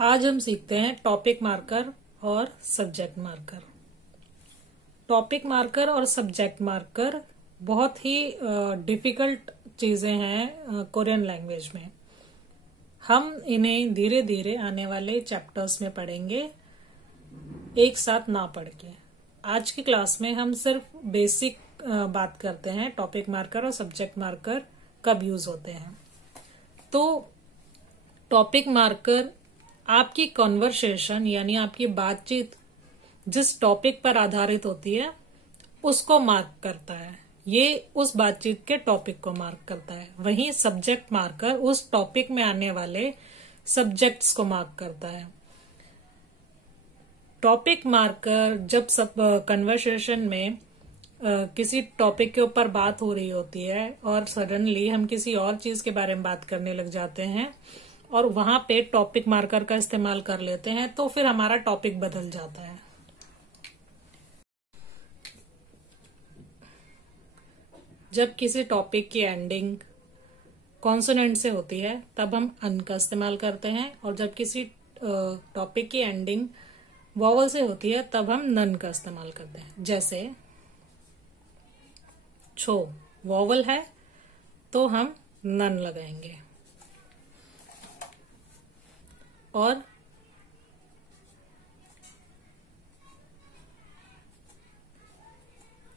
आज हम सीखते हैं टॉपिक मार्कर और सब्जेक्ट मार्कर। टॉपिक मार्कर और सब्जेक्ट मार्कर बहुत ही डिफिकल्ट चीजें हैं कोरियन लैंग्वेज में। हम इन्हें धीरे धीरे आने वाले चैप्टर्स में पढ़ेंगे, एक साथ ना पढ़ के। आज की क्लास में हम सिर्फ बेसिक बात करते हैं, टॉपिक मार्कर और सब्जेक्ट मार्कर कब यूज होते हैं। तो टॉपिक मार्कर आपकी कॉन्वर्सेशन यानी आपकी बातचीत जिस टॉपिक पर आधारित होती है उसको मार्क करता है, ये उस बातचीत के टॉपिक को मार्क करता है। वहीं सब्जेक्ट मार्कर उस टॉपिक में आने वाले सब्जेक्ट्स को मार्क करता है। टॉपिक मार्कर जब सब कन्वर्सेशन में किसी टॉपिक के ऊपर बात हो रही होती है और सडनली हम किसी और चीज के बारे में बात करने लग जाते हैं और वहां पे टॉपिक मार्कर का इस्तेमाल कर लेते हैं, तो फिर हमारा टॉपिक बदल जाता है। जब किसी टॉपिक की एंडिंग कॉन्सोनेंट से होती है तब हम अन का इस्तेमाल करते हैं, और जब किसी टॉपिक की एंडिंग वॉवल से होती है तब हम नन का इस्तेमाल करते हैं। जैसे छो वॉवल है तो हम नन लगाएंगे, और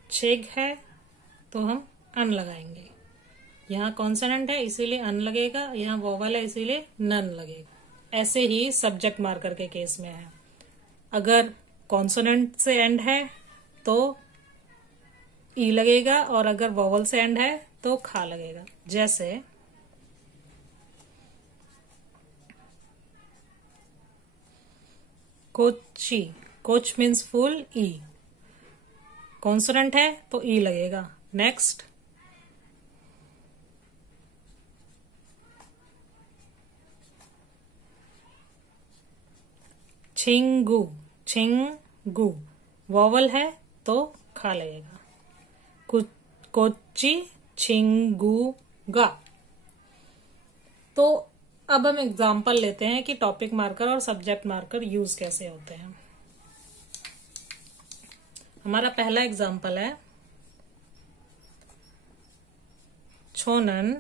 छेग है तो हम अन लगाएंगे। यहाँ कॉन्सोनेंट है इसीलिए अन लगेगा, यहाँ वॉवल है इसीलिए नन लगेगा। ऐसे ही सब्जेक्ट मार्कर के केस में है, अगर कॉन्सोनेंट से एंड है तो ई लगेगा, और अगर वॉवल से एंड है तो खा लगेगा। जैसे कोची, कोच मीन्स फुल, ई कॉन्सोनेंट है तो ई लगेगा। नेक्स्ट छिंगू, छिंगू वॉवल है तो खा लगेगा। कोची छिंगूगा। तो अब हम एग्जाम्पल लेते हैं कि टॉपिक मार्कर और सब्जेक्ट मार्कर यूज कैसे होते हैं। हमारा पहला एग्जाम्पल है छोनन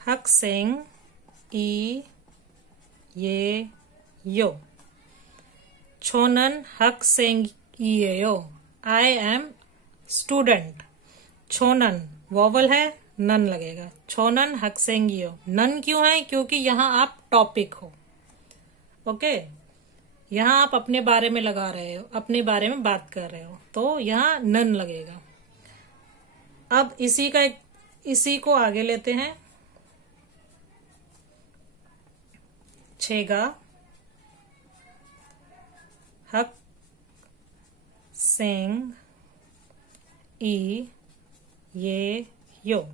학생 이 예 요। छोनन 학생이에요। I am student। छोनन वॉवल है, नन लगेगा। छोनन 학생이요। नन क्यों है? क्योंकि यहाँ आप टॉपिक हो। ओके, यहाँ आप अपने बारे में लगा रहे हो, अपने बारे में बात कर रहे हो, तो यहाँ नन लगेगा। अब इसी को आगे लेते हैं। छेगा हक सेंग ई ये यो।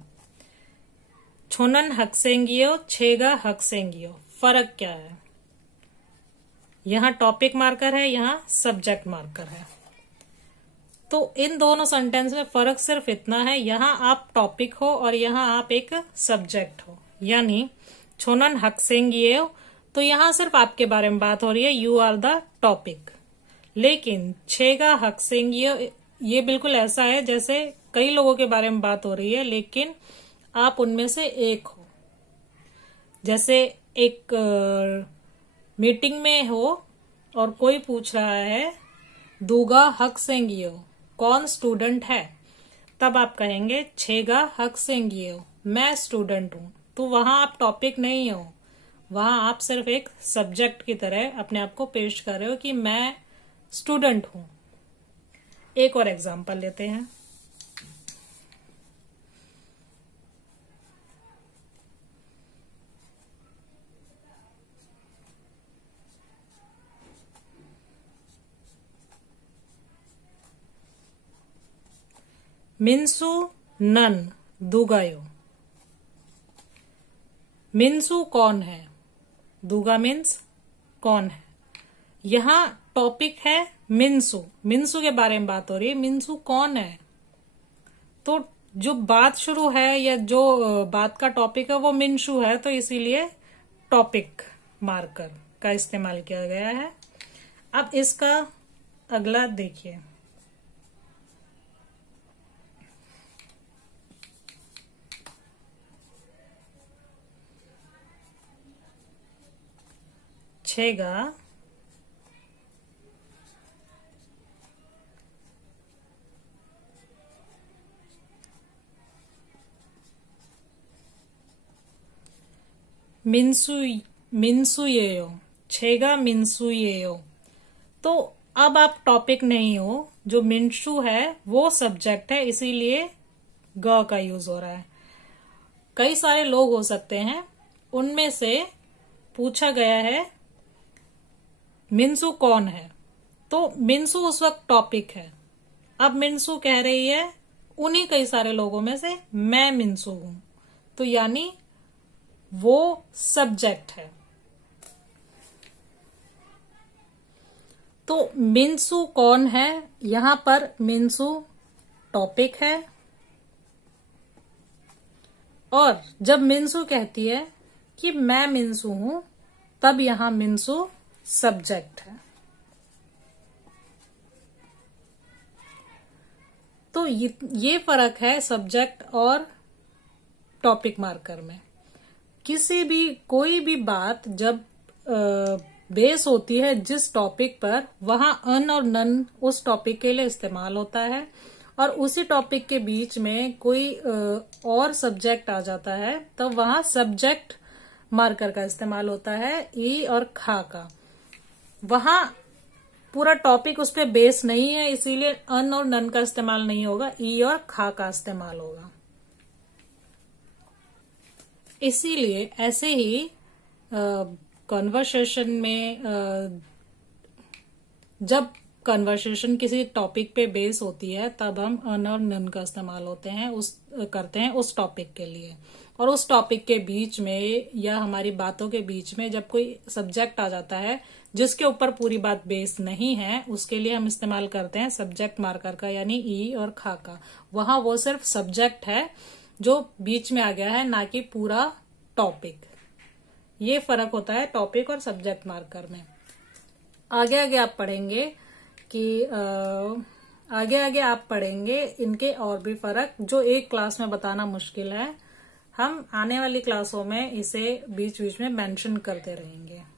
छोनन 학생이요, छेगा 학생이요। फर्क क्या है? यहाँ टॉपिक मार्कर है, यहाँ सब्जेक्ट मार्कर है। तो इन दोनों सेंटेंस में फर्क सिर्फ इतना है, यहाँ आप टॉपिक हो और यहाँ आप एक सब्जेक्ट हो। यानी छोनन 학생이에요 तो यहाँ सिर्फ आपके बारे में बात हो रही है, यू आर द टॉपिक। लेकिन छेगा 학생이요 ये बिल्कुल ऐसा है जैसे कई लोगों के बारे में बात हो रही है लेकिन आप उनमें से एक हो। जैसे एक मीटिंग में हो और कोई पूछ रहा है दूगा 학생이요, कौन स्टूडेंट है? तब आप कहेंगे छेगा 학생이요, मैं स्टूडेंट हूं। तो वहां आप टॉपिक नहीं हो, वहां आप सिर्फ एक सब्जेक्ट की तरह अपने आप को पेश कर रहे हो कि मैं स्टूडेंट हूं। एक और एग्जांपल लेते हैं। मिन्सू नन दुगायो। मिन्सू कौन है? दुगा मीन्स कौन है। यहाँ टॉपिक है मिन्सू, मिन्सू के बारे में बात हो रही है। मिन्सू कौन है? तो जो बात शुरू है या जो बात का टॉपिक है वो मिनशू है, तो इसीलिए टॉपिक मार्कर का इस्तेमाल किया गया है। अब इसका अगला देखिए, छेगा मिन्सुयेयो, छेगा मिन्सुयेयो। तो अब आप टॉपिक नहीं हो, जो मिन्शु है वो सब्जेक्ट है, इसीलिए ग का यूज हो रहा है। कई सारे लोग हो सकते हैं, उनमें से पूछा गया है मिन्सु कौन है, तो मिन्सु उस वक्त टॉपिक है। अब मिन्सु कह रही है उन्हीं कई सारे लोगों में से मैं मिन्सु हूं, तो यानी वो सब्जेक्ट है। तो मिन्सु कौन है, यहां पर मिन्सु टॉपिक है, और जब मिन्सु कहती है कि मैं मिन्सु हूं, तब यहां मिन्सु सब्जेक्ट है। तो ये फर्क है सब्जेक्ट और टॉपिक मार्कर में। किसी भी कोई भी बात जब बेस होती है जिस टॉपिक पर, वहां अन और नन उस टॉपिक के लिए इस्तेमाल होता है, और उसी टॉपिक के बीच में कोई और सब्जेक्ट आ जाता है, तब वहां सब्जेक्ट मार्कर का इस्तेमाल होता है, ई और खा का। वहां पूरा टॉपिक उस पे बेस नहीं है, इसीलिए अन और नन का इस्तेमाल नहीं होगा, ई और खा का इस्तेमाल होगा। इसीलिए ऐसे ही कन्वर्सेशन में जब कन्वर्सेशन किसी टॉपिक पे बेस होती है, तब हम अन और नन का इस्तेमाल करते हैं उस टॉपिक के लिए। और उस टॉपिक के बीच में या हमारी बातों के बीच में जब कोई सब्जेक्ट आ जाता है जिसके ऊपर पूरी बात बेस नहीं है, उसके लिए हम इस्तेमाल करते हैं सब्जेक्ट मार्कर का, यानी ई और खा का। वहां वो सिर्फ सब्जेक्ट है जो बीच में आ गया है, ना कि पूरा टॉपिक। ये फर्क होता है टॉपिक और सब्जेक्ट मार्कर में। आगे आगे आप पढ़ेंगे कि आगे आप पढ़ेंगे इनके और भी फर्क, जो एक क्लास में बताना मुश्किल है। हम आने वाली क्लासों में इसे बीच बीच में मेंशन करते रहेंगे।